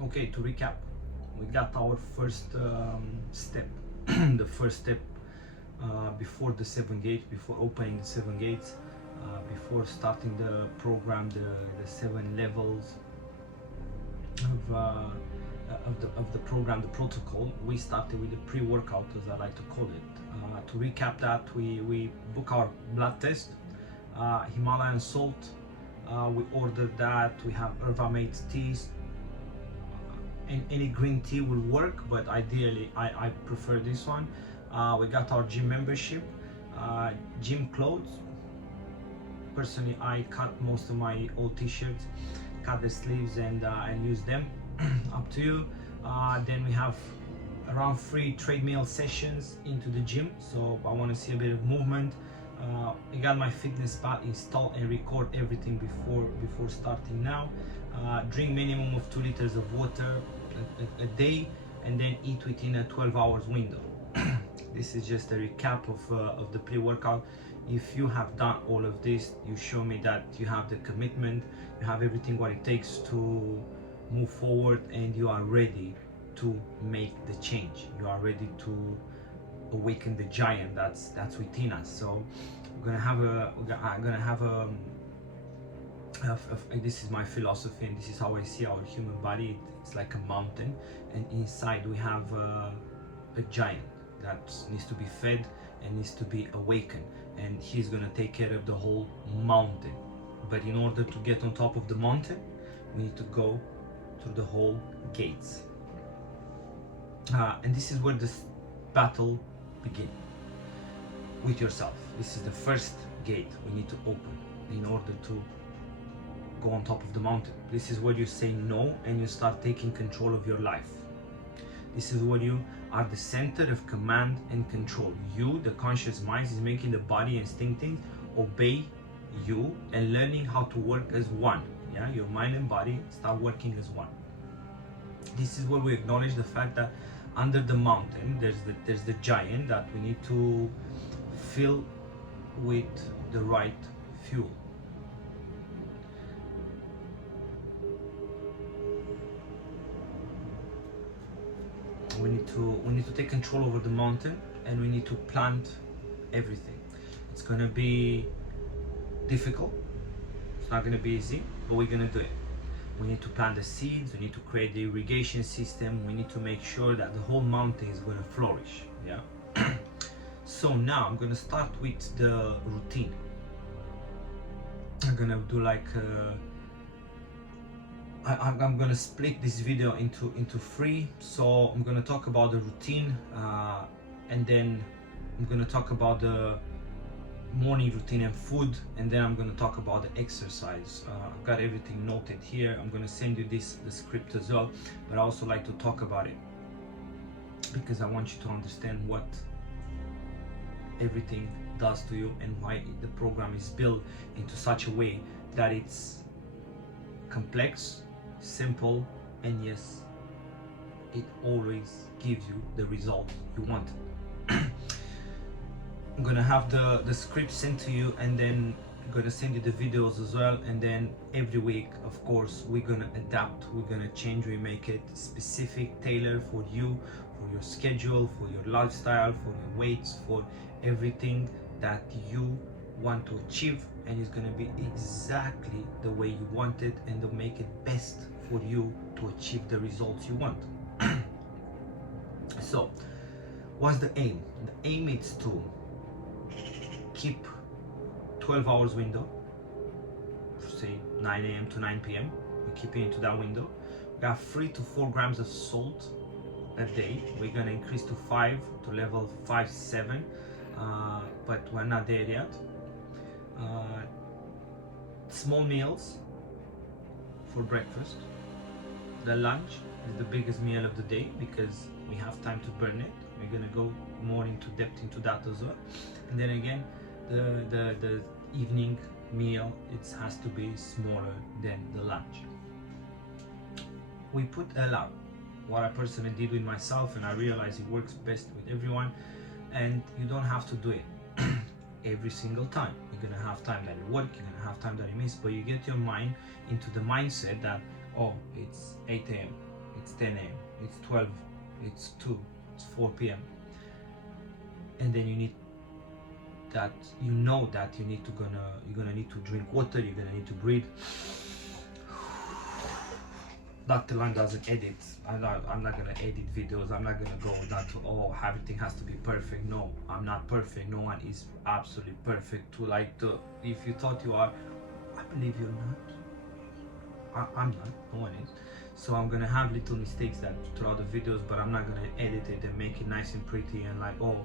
Okay, to recap, we got our first step. The first step before the 7 gates, before opening the 7 gates, before starting the program, the 7 levels of the program, the protocol. We started with the pre-workout, as I like to call it. To recap that, we book our blood test, Himalayan salt. We ordered that. We have Herba Mate teas. Any green tea will work, but ideally I prefer this one. We got our gym membership, gym clothes. Personally, I cut most of my old t-shirts, cut the sleeves and use them. Up to you. Then we have around 3 treadmill sessions into the gym, so I want to see a bit of movement. I got my fitness pad installed and record everything before starting now. Drink minimum of 2 liters of water a day, and then eat within a 12 hours window. This is just a recap of the pre-workout. If you have done all of this, you show me that you have the commitment, you have everything what it takes to move forward, and you are ready to make the change. You are ready to awaken the giant that's within us. So I'm gonna have a this is my philosophy, and this is how I see our human body. It's like a mountain, and inside we have a giant that needs to be fed and needs to be awakened, and he's gonna take care of the whole mountain. But in order to get on top of the mountain, we need to go through the whole gates, and this is where this battle begins with yourself. This is the first gate we need to open in order to go on top of the mountain. This is where you say no and you start taking control of your life. This is where you are the center of command and control. You, the conscious mind, is making the body instincting obey you and learning how to work as one. Yeah, your mind and body start working as one. This is where we acknowledge the fact that under the mountain there's the giant that we need to fill with the right fuel. We need to take control over the mountain, and we need to plant everything. It's gonna be difficult. It's not gonna be easy, but we're gonna do it. We need to plant the seeds. We need to create the irrigation system. We need to make sure that the whole mountain is gonna flourish. Yeah. So now I'm gonna start with the routine. I'm gonna do like I'm gonna split this video into 3. So I'm gonna talk about the routine, and then I'm gonna talk about the morning routine and food, and then I'm gonna talk about the exercise. I've got everything noted here. I'm gonna send you the script as well, but I also like to talk about it because I want you to understand what everything does to you and why the program is built into such a way that it's complex, simple, and yes, it always gives you the result you want. I'm gonna have the script sent to you, and then I'm gonna send you the videos as well, and then every week, of course, we're gonna adapt, we're gonna change, we make it specific, tailored for you, for your schedule, for your lifestyle, for your weights, for everything that you want to achieve, and it's gonna be exactly the way you want it, and to make it best for you to achieve the results you want. So what's the aim? The aim is to keep 12 hours window, say 9 a.m. to 9 p.m. we keep it into that window. We got 3 to 4 grams of salt a day. We're gonna increase to 5 to level 5, 7, but we're not there yet. Small meals for breakfast. The lunch is the biggest meal of the day because we have time to burn it. We're gonna go more into depth into that as well. And then again, the evening meal, it has to be smaller than the lunch. We put alarm. What I personally did with myself, and I realized it works best with everyone, and you don't have to do it every single time. You're gonna have time that you work, you're gonna have time that you miss, but you get your mind into the mindset that, oh, it's 8 a.m. it's 10 a.m., it's 12, it's 2, it's 4 p.m. And then you need that, you know that you're gonna need to drink water, you're gonna need to breathe. Dr. Lang doesn't edit. I'm not gonna edit videos. I'm not gonna go down to, oh, everything has to be perfect. No, I'm not perfect. No one is absolutely perfect. If you thought you are, I believe you're not. I'm not. No one is. So I'm gonna have little mistakes that throughout the videos, but I'm not gonna edit it and make it nice and pretty and like, oh,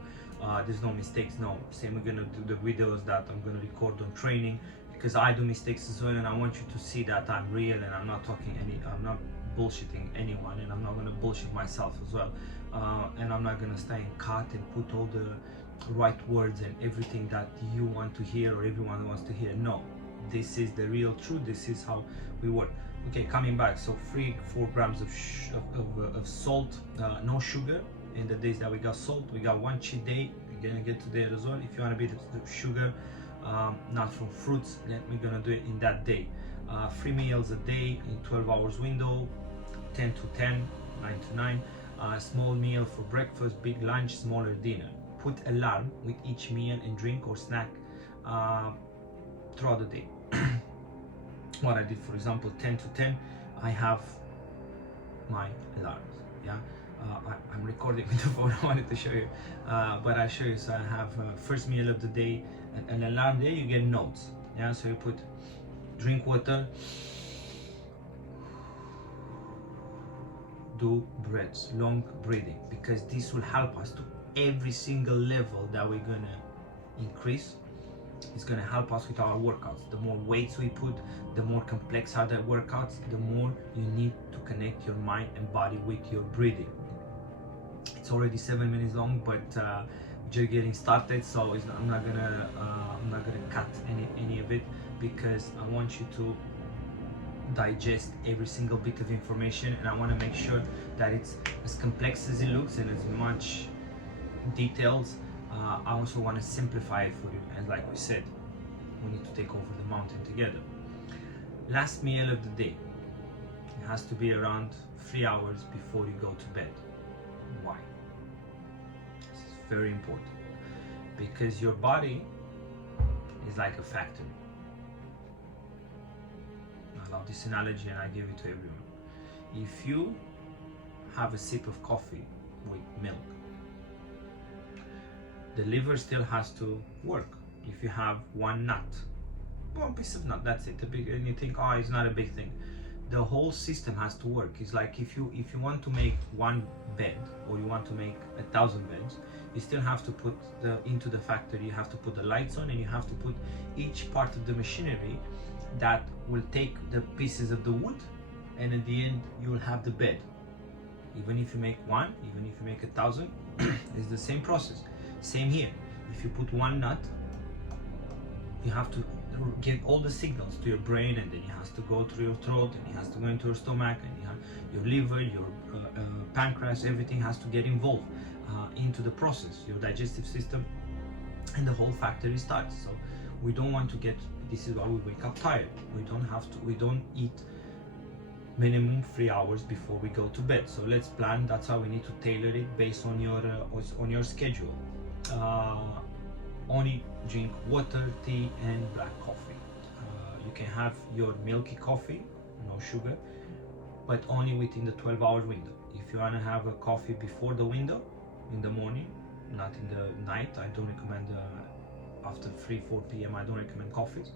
there's no mistakes. No. Same, we're gonna do the videos that I'm gonna record on training, because I do mistakes as well, and I want you to see that I'm real and I'm not bullshitting anyone, and I'm not gonna bullshit myself as well, and I'm not gonna stay and cut and put all the right words and everything that you want to hear or everyone wants to hear. No, this is the real truth. This is how we work. Okay, coming back. So 4 grams of salt, no sugar. In the days that we got salt, we got 1 cheat day. We're gonna get to there as well. If you want to be the sugar, not from fruits, then we're gonna do it in that day. 3 meals a day in 12 hours window, 10 to 10, 9 to 9. Small meal for breakfast, big lunch, smaller dinner. Put alarm with each meal and drink or snack throughout the day. What I did, for example, 10 to 10, I have my alarms. Yeah, I'm recording with the phone. I wanted to show you, but I'll show you. So I have first meal of the day, an alarm there. You get notes. Yeah, so you put drink water, do breaths, long breathing, because this will help us to every single level that we're gonna increase. It's gonna help us with our workouts. The more weights we put, the more complex are the workouts, the more you need to connect your mind and body with your breathing. It's already 7 minutes long, but just getting started, so I'm not gonna cut any of it, because I want you to digest every single bit of information, and I want to make sure that it's as complex as it looks and as much details. I also want to simplify it for you, and like we said, we need to take over the mountain together. Last meal of the day, it has to be around 3 hours before you go to bed. Why? This is very important, because your body is like a factory. I love this analogy and I give it to everyone. If you have a sip of coffee with milk, the liver still has to work. If you have one piece of nut, that's it. And you think, oh, it's not a big thing. The whole system has to work. It's like if you want to make one bed, or you want to make 1,000 beds, you still have to put into the factory. You have to put the lights on, and you have to put each part of the machinery that will take the pieces of the wood, and at the end you will have the bed. Even if you make one, even if you make 1,000, it's the same process. Same here. If you put one nut, you have to give all the signals to your brain, and then it has to go through your throat, and it has to go into your stomach, and you have your liver, your pancreas, everything has to get involved into the process, your digestive system, and the whole factory starts. So we don't want to get, this is why we wake up tired. We don't eat minimum 3 hours before we go to bed. So let's plan. That's how we need to tailor it based on your schedule. Only drink water, tea, and black coffee. You can have your milky coffee, no sugar, but only within the 12-hour window. If you want to have a coffee before the window, in the morning, not in the night, I don't recommend after 3-4 p.m. I don't recommend coffees.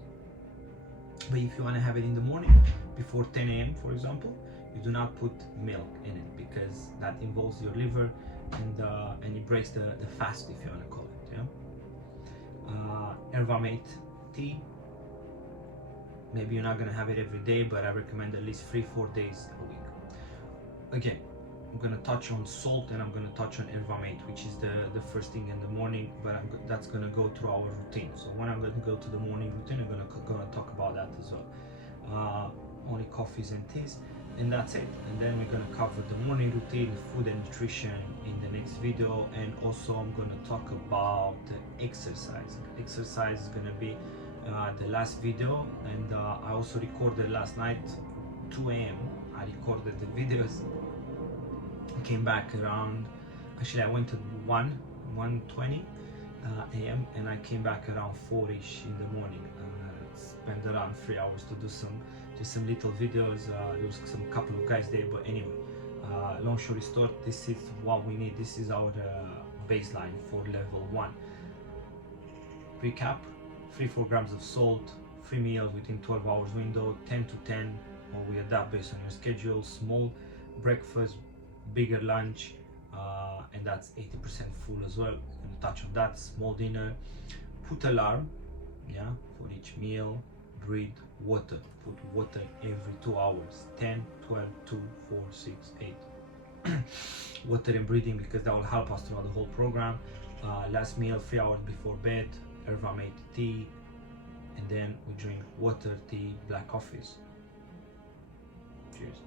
But if you want to have it in the morning, before 10 a.m. for example, you do not put milk in it, because that involves your liver, and it breaks the fast, if you want to call it. Yeah. Erva mate tea. Maybe you're not going to have it every day, but I recommend at least 3-4 days a week. Again, I'm going to touch on salt, and I'm going to touch on erva mate, which is the first thing in the morning, but that's going to go through our routine. So when I'm going to go to the morning routine, I'm going to talk about that as well. Only coffees and teas, and that's it. And then we're going to cover the morning routine, food and nutrition in the next video, and also I'm going to talk about the exercise. Exercise is going to be the last video, and I also recorded last night 2 a.m. I recorded the videos Came back around, actually I went at 1:20 a.m. and I came back around 4ish in the morning. Spent around 3 hours to do some little videos. There was some couple of guys there, but anyway, long story short, this is what we need. This is our baseline for level 1. Recap: 3-4 grams of salt, 3 meals within 12 hours window, 10 to 10, or we adapt based on your schedule. Small breakfast, bigger lunch, and that's 80% full as well, and a touch of that. Small dinner. Put alarm, yeah, for each meal. Breathe water. Put water every 2 hours. 10, 12, 2, 4, 6, 8. Water and breathing, because that will help us throughout the whole program. Last meal 3 hours before bed. Herba mate tea, and then we drink water, tea, black coffees. Cheers.